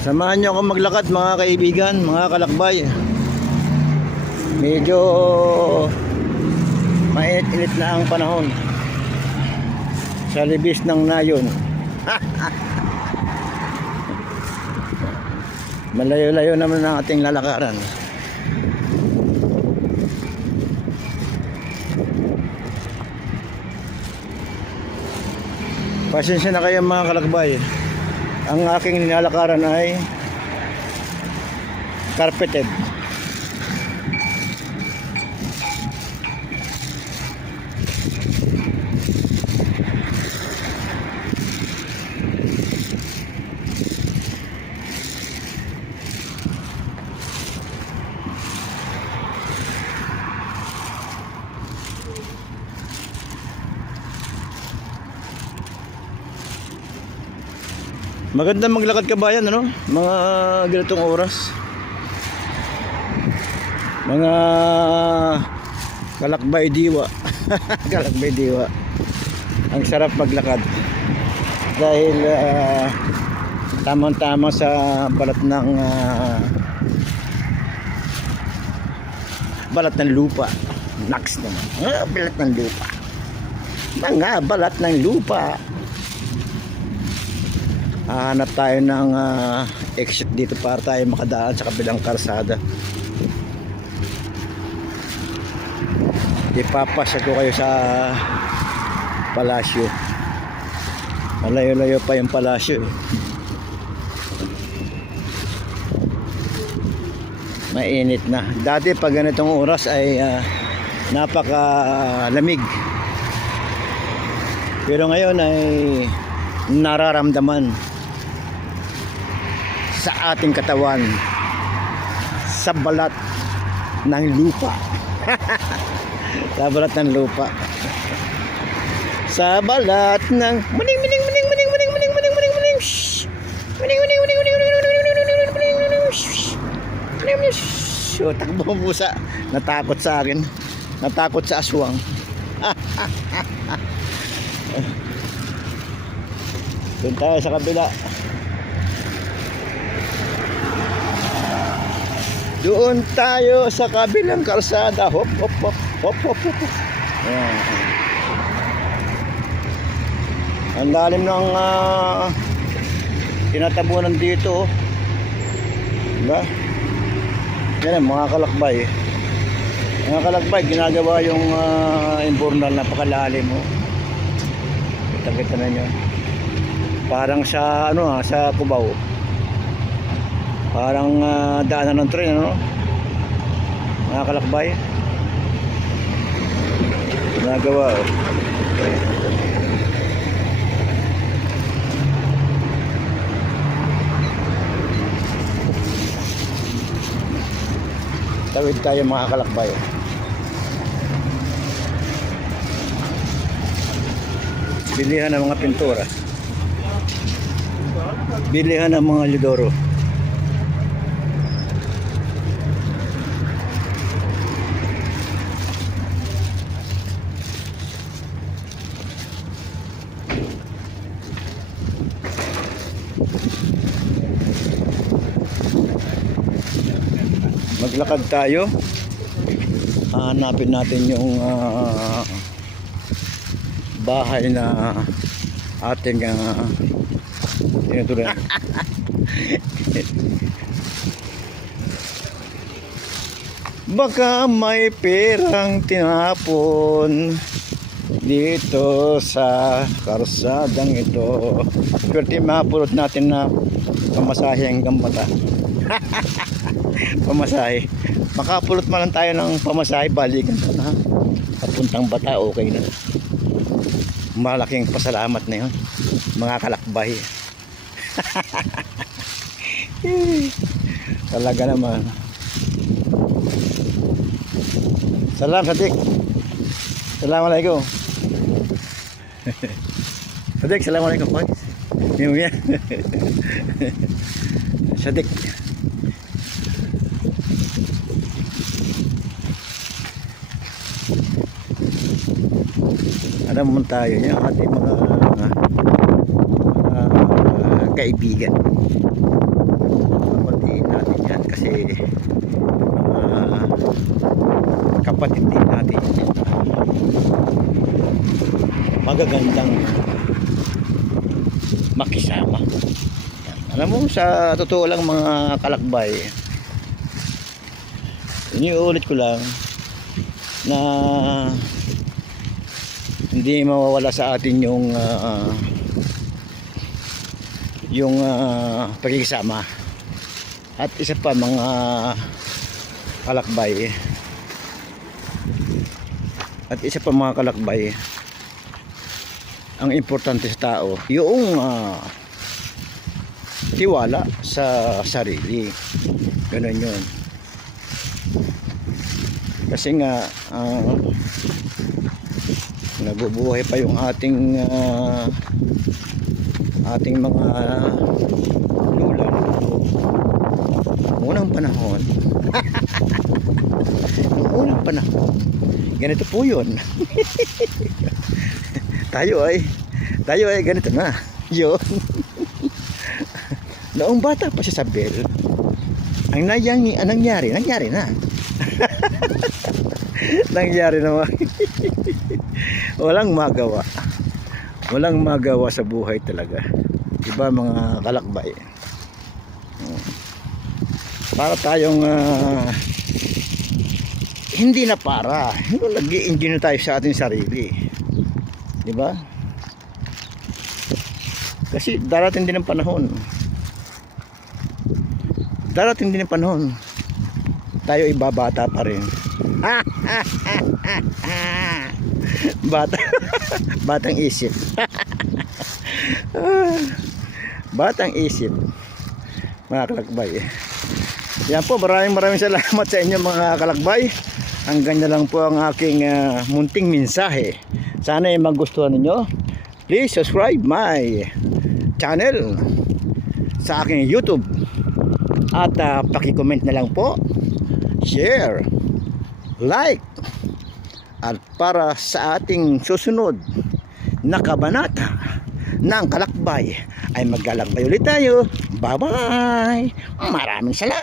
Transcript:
Samahan nyo ako maglakad mga kaibigan, mga kalakbay. Medyo mainit-init na ang panahon sa libis ng nayon. Malayo-layo naman ang ating lalakaran. Pasensya na kayo mga kalakbay. Ang aking nilalakaran ay carpeted. Maganda maglakad kabayan, ano? Mga ganitong oras. Mga kalakbay diwa. Kalakbay diwa. Ang sarap maglakad. Dahil tamang-tama sa balat ng lupa. Naks naman. Balat ng lupa. Mga balat ng lupa. Hanap tayo ng exit dito para tayo makadaan sa kabilang kalsada. Ipapasya ko kayo sa palasyo. Malayo-layo pa yung palasyo. Mainit na. Dati pag ganitong oras ay napakalamig. Pero ngayon ay nararamdaman sa ating katawan, sa balat ng lupa. Sa balat ng lupa. Sa balat ng muning muning muning muning muning muning muning muning muning muning muning muning muning muning muning. So takbo ang pusa. Natakot sa akin. Natakot sa aswang. Doon tayo sa kabila. Doon tayo sa kabilang kalsada. Hop, hop, hop, hop, hop, hop. Ayan. Ang lalim ng tinatabunan dito. Diba? Yan mga kalakbay. Mga kalakbay, ginagawa yung invernal, napakalalim mo. Kita-kita na nyo. Parang sa sa Cubao. Parang daanan ng tren, ano? Mga kalakbay. Ginagawa, oh. Tawid tayo mga kalakbay. Bilihan ng mga pintura. Bilihan ng mga lidoro. Maglakad tayo. Hanapin natin yung bahay na ating tinutuloy. Baka may perang tinapon dito sa karsadang ito. Swerte mapulot natin na pamasahe hanggang Bata. Pamasahe. Makapulot man lang tayo ng pamasahe, balikan na. Papuntang Bata, okay na. Malaking pasalamat na yun, mga kalakbay. Talaga naman. Salam Sadik. Assalamualaikum. Sadik, assalamualaikum. Sadik. Alam mo tayo yung ating mga kaibigan. kasi kapatid din natin. Magagandang makisama. Alam mo, sa totoo lang mga kalakbay, iniulit ko lang na hindi mawawala sa atin yung pagkikisama. At isa pa mga kalakbay, ang importante sa tao yung tiwala sa sarili. Ganun yun. Kasi nga nabubuhay pa yung ating mga lula unang panahon. Noong unang panahon, ganito po yun. tayo ay ganito na yun. Noong bata pa si Sabel, ang nangyari na. Nangyari naman. Walang magawa sa buhay talaga, diba mga kalakbay? Para tayong hindi nag-i-enjoy na tayo sa ating sarili, diba? Kasi darating din ang panahon tayo ibabata pa rin. Batang isip. Batang isip, mga kalakbay. Yan po, maraming salamat sa inyo mga kalakbay. Hanggang na lang po ang aking munting mensahe. Sana ay magustuhan ninyo. Please subscribe my channel sa aking YouTube. At paki-comment na lang po, share, like, at para sa ating susunod na kabanata ng kalakbay ay maglalakbay ulit tayo. Bye bye. Maraming salamat.